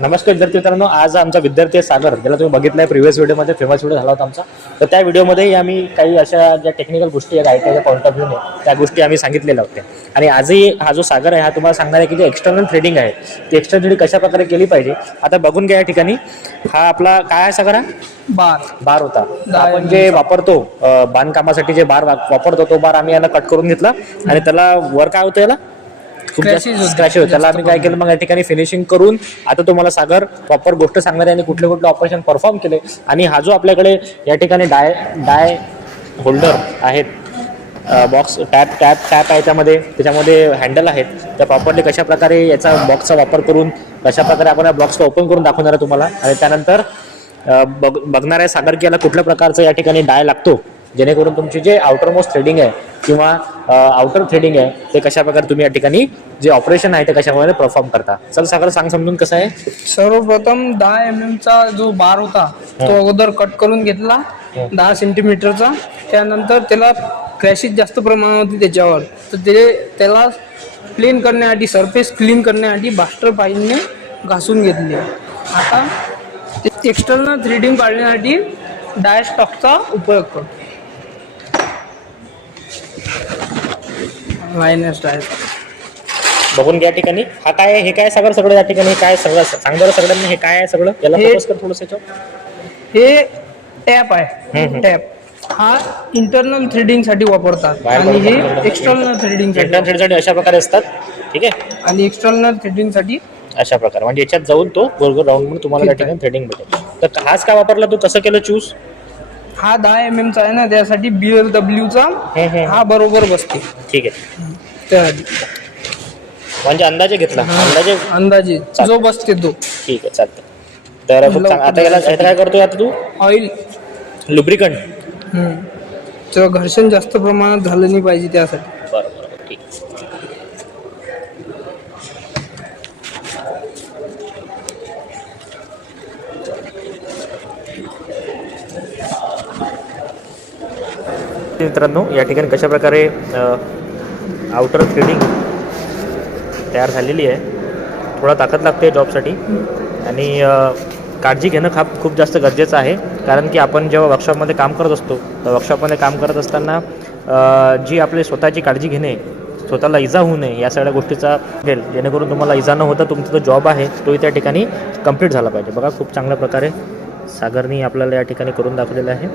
नमस्कार विद्यार्थी मित्रांनो, आज आमचा विद्यार्थी आहे सागर, ज्याला तुम्ही बघितलाय प्रिव्हियस व्हिडिओमध्ये, फेमस व्हिडिओ झाला होता आमचा. तर त्या व्हिडिओमध्ये आम्ही काही अशा ज्या टेक्निकल गोष्टी आहेत आयटीच्या पॉईंट ऑफ व्ह्यूने त्या गोष्टी आम्ही सांगितलेल्या होत्या. आणि आजही हा जो सागर आहे हा तुम्हाला सांगणार आहे की जे एक्सटर्नल थ्रेडिंग आहे ती एक्सटर्नल थ्रेडिंग कशा प्रकारे केली पाहिजे. आता बघून घ्या या ठिकाणी. हा आपला काय आहे सागर? हा बार होता. आपण जे वापरतो बांधकामासाठी जे बार वापरतो तो बार आम्ही याला कट करून घेतला आणि त्याला वर काय होतं, याला खूप जास्त स्क्रॅच होतं. त्याला आम्ही काय केलं मग या ठिकाणी फिनिशिंग करून आता तुम्हाला सागर प्रॉपर गोष्ट सांगणार आहे आणि कुठले कुठले ऑपरेशन परफॉर्म केले. आणि हा जो आपल्याकडे या ठिकाणी डाय होल्डर आहेत, बॉक्स टॅप आहे त्याच्यामध्ये हँडल आहेत, त्या प्रॉपरली कशा प्रकारे याचा बॉक्सचा वापर करून कशा प्रकारे आपण या बॉक्सला ओपन करून दाखवणार आहे तुम्हाला. आणि त्यानंतर बघणार आहे सागर की याला कुठल्या प्रकारचा या ठिकाणी डाय लागतो, जेणेकरून तुमची जे आउटर मोस्ट थ्रेडिंग आहे किंवा आउटर थ्रेडिंग आहे ते कशा प्रकारे तुम्ही या ठिकाणी जे ऑपरेशन आहे ते कशा प्रकारे परफॉर्म करता. चल सागर सांग समजून कसं आहे. सर्वप्रथम 10 mm चा जो बार होता तो अगोदर कट करून घेतला 10 सेंटीमीटरचा. त्यानंतर त्याला क्रॅशेस जास्त प्रमाणात होती त्याच्यावर, तर त्याला क्लीन करण्यासाठी, सरफेस क्लीन करण्यासाठी बास्टर पाईलने घासून घेतले. आता एक्सटर्नल थ्रेडिंग काढण्यासाठी डाय स्टॉकचा उपयोग करतो. मायनस डाय बघून घ्या ठिकाणी. हा काय आहे, हे काय सागर सगळं या ठिकाणी काय सगळं सांग बरं सगळ्यांना, हे काय आहे सगळं, याला फोकस कर थोडंसं याच्यावर. हे टॅप आहे. टॅप हा इंटरनल थ्रेडिंग साठी वापरतात आणि हे एक्सटर्नल थ्रेडिंग साठी अशा प्रकारे असतात. ठीक आहे. आणि एक्सटर्नल थ्रेडिंग साठी अशा प्रकारे म्हणजे याच्यात जाऊन तो गोल राऊंड म्हणून तुम्हाला त्या ठिकाणी थ्रेडिंग भेटेल. तर हाच का वापरला, तू कसं केलं चूज? हा 10 mm चा आहे ना, त्यासाठी BLW चा हा बरोबर बसते. ठीक आहे. त्यासाठी म्हणजे अंदाजे घेतला, अंदाजे जो बसते तो. ठीक आहे, चालतं. तर आता याला काय करतोय आता तू? Oil lubricant. तर घर्षण जास्त प्रमाणात झालं नाही पाहिजे त्यासाठी. बरोबर, ठीक. मित्रांनो, या ठिकाणी कशा प्रकारे आउटर थ्रेडिंग तयार झालेली आहे. थोडा ताकद लागते जॉबसाठी आणि काळजी घेणं खूप जास्त गरजेचं आहे. कारण की आपण जेव्हा वर्कशॉपमध्ये काम करत असतो तर वर्कशॉपमध्ये काम करत असताना जी आपली स्वतःची काळजी घेणे, स्वतःला इजा होऊ नये या सगळ्या गोष्टीचा घेईल, जेणेकरून तुम्हाला इजा न होता तुमचा जो जॉब आहे तोही त्या ठिकाणी कंप्लीट झाला पाहिजे. बघा, खूप चांगल्या प्रकारे सागरनी आपल्याला या ठिकाणी करून दाखवलेलं आहे.